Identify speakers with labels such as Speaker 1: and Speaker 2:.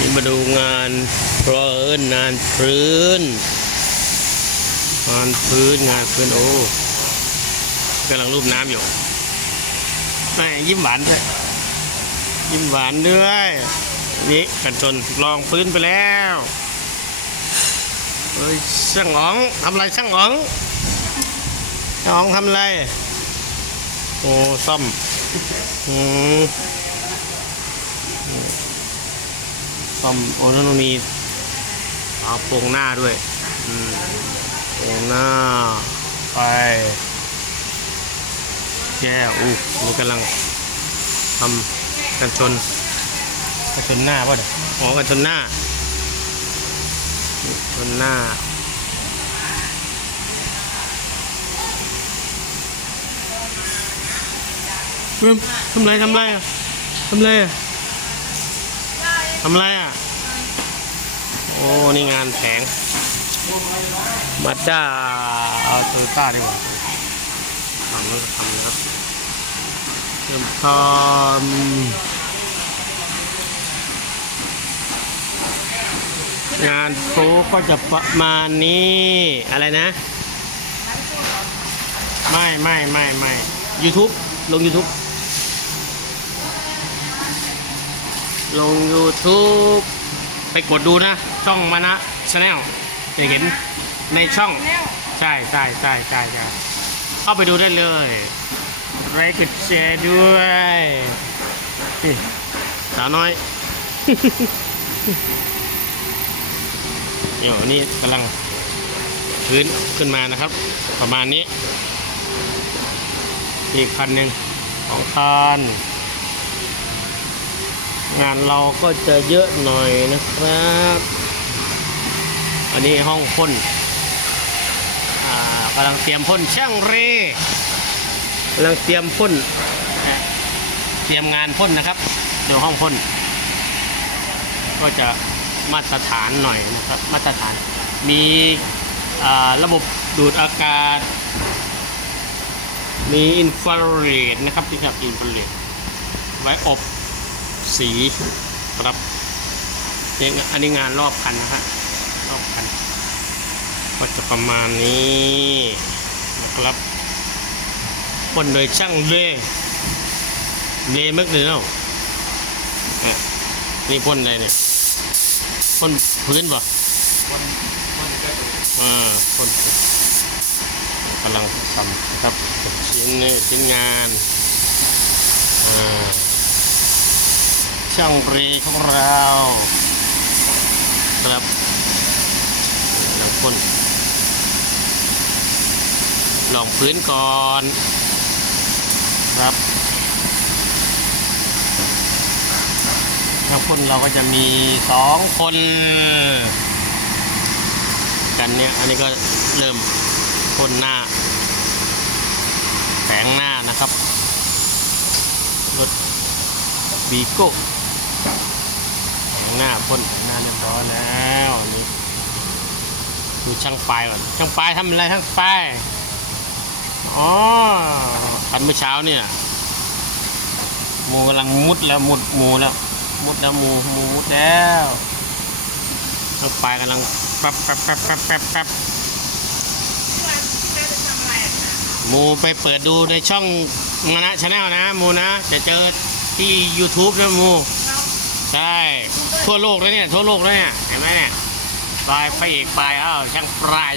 Speaker 1: นี่มาดูงานเพราะเอิญงานพื้น งานพื้นงานพื้นโอ้กำลังรูปน้ำอยู่แม่ยิ้มหวานด้วยยิ้มหวานด้วยนี่กันชนลองพื้นไปแล้วเฮ้ยช่างอ๋องทำไรช่างอ๋องช่างอ๋องทำไรโอ้ซ่อมอืม ซ่อมโอ้นั่นนมีเอาโปรงหน้าด้วยอืมโปรงหน้าไปแก้วอู้นี่กำลังทำกันชนกันชนหน้าป่ะเดี๋ยวอ๋อกันชนหน้าชนหน้าทำไรทำไรอะทำไรอะ ทำไรอะ โอ้ นี่งานแผงมาด้าเอาโตโยต้าดีกว่าทำแล้วทำนะครับเริ่มทำงานโป๊ก็จะประมาณนี้ อะไรนะ ไม่ไม่ไม่ไม่ YouTube ลง YouTube ลง YouTube ไปกดดูนะ ช่องมานะชาแนลจะเห็นในช่องใช่ใช่ใช่ใช่ใช่เข้าไปดูได้เลยไลค์กดแชร์ด้วยนี่สาวน้อย เดี๋ยวนี่กำลังพื้นขึ้นมานะครับ ประมาณนี้ อีกคันหนึ่งของคัน งานเราก็จะเยอะหน่อยนะครับ อันนี้ห้องพ่นกำลังเตรียมพ่นช่างเรกำลังเตรียมพ่นเตรียมงานพ่นนะครับเดี๋ยวห้องพ่นก็จะมาตรฐานหน่อยนะครับ มาตรฐาน มีระบบดูดอากาศ มีอินฟราเรดนะครับที่ครับอินฟราเรดไว้อบ สีครับเนี่ยอันนี้งานรอบคันนะฮะรอบคันก็จะประมาณนี้นะครับคนโดยช่างเล่เล่มึกเดียวอะนี่พ่นอะไรเนี่ยพ่นพื้นป่ะอ่าพ่นกำลังทำครับชิ้นนี้ชิ้นงานอ่า ช่างเรของเราครับลองพ่นลองพื้นก่อนครับช่างพ่นเราก็จะมีสองคน กันเนี่ยอันนี้ก็เริ่มพ่นหน้าแผงหน้านะครับรถบีโก้ แผงหน้าพ่นแผงหน้าเรียบร้อยแล้วนี่ดูช่างปลายก่อนช่างปลายทำอะไรช่างปลายอ๋อคันเมื่อเช้าเนี่ยหมูกำลังมุดแล้วมุดหมูแล้วมุดแล้วหมูหมูมุดแล้วช่างปลายกำลังแป๊บแป๊บแป๊บแป๊บแป๊บแป๊บมูไปเปิดดูในช่องมานะชาแนลนะหมูนะจะเจอที่ YouTube นะหมู ใช่ทั่วโลกแล้วเนี่ยทั่วโลกแล้วเนี่ยเห็นไหมเนี่ยปลายพระเอกปลายอ้าวช่างปลาย